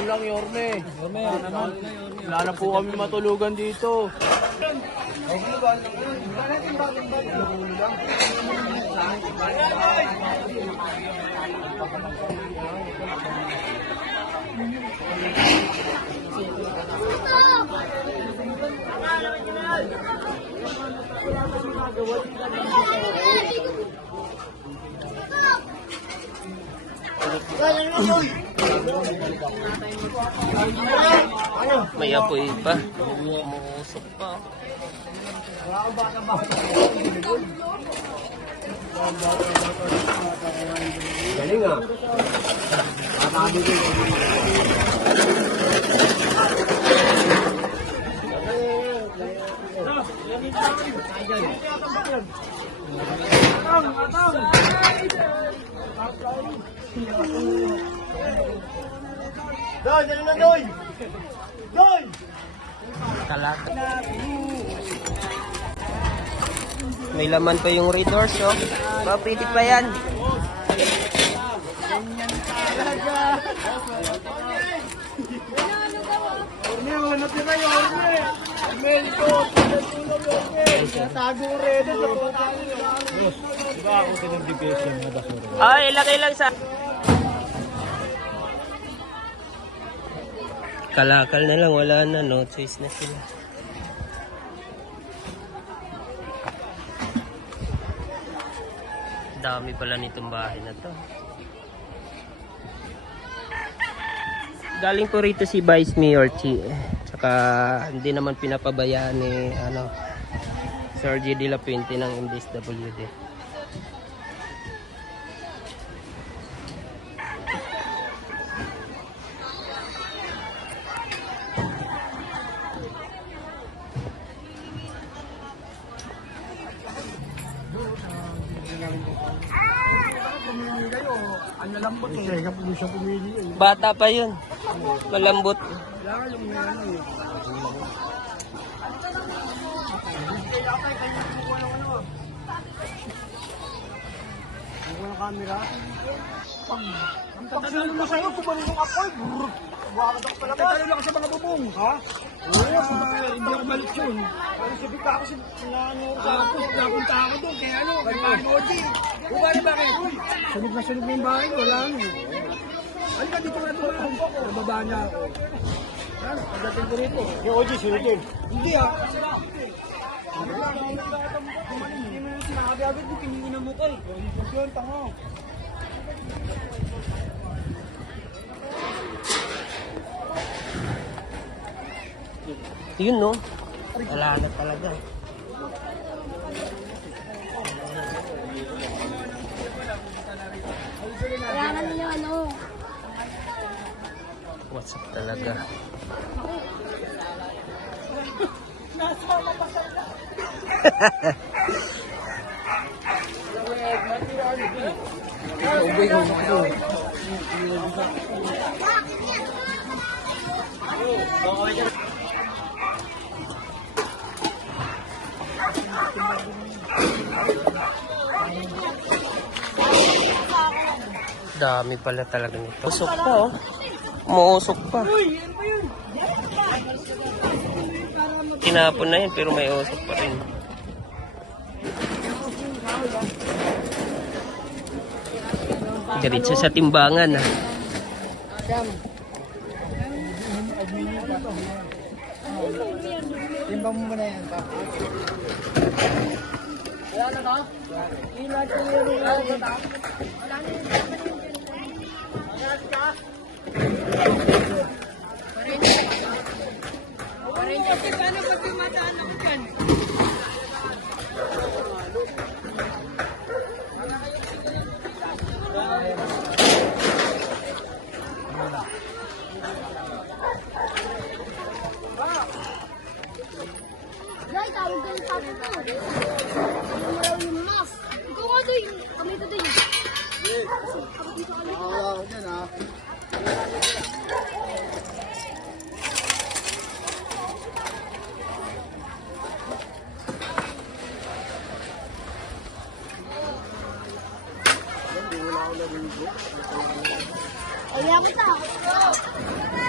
Yun lang, Yorme. Yorme, naman. Wala na po kami matulugan dito. May apoy pa. Umusok pa. Galing ah. Doy, dali na Doy! Doy! Kalata. May laman pa yung red horse, oh. Papitik pa yan. Orme, wala natira yung Orme! Medyo, tago rin. Diba ako sinundication na basura? Ay, ilagay lang sa... Kalakal na lang, wala na, no choice na sila. Dami pala nitong bahay na to. Galing po rito si Vice Mayor Chi. Tsaka hindi naman pinapabayaan ni Sir G. De La Puente ng MDSWD. Ang nalambot eh. Kaya po siya pumili eh. Bata pa yun. Malambot. Lalong may ano eh. Ang camera. Ang pagkasalo na sa'yo, kumano yung apoy. Buwakas ako pala ba? Talo lang sa mga bubong. Ha? Oo, hindi ako balik yun. Ay, sabi ka ako napunta ako doon. Kaya ano, kay Panoji. Kung ano bakit? Sunog na sunog na yung bahay, wala ano. Ano ka dito nga doon? Nababa niya ako. Yan, pagdating ko rito. Yung OG, sunugin. Hindi ah. Hindi mo yung sinabi agad, piningin na mo ko eh. Yun, tango. Yun, no? Wala na talaga. Kailangan nila ano. What's up talaga? Dami pala talaga nito. Usok pa, oh. Umuusok pa. Tinapon na yun, pero may usok pa rin. Diretso sa timbangan, ah. Timbang mo muna yan. Wala na ka? Ilan ko yung Guys, tawag ko yung sabi ko.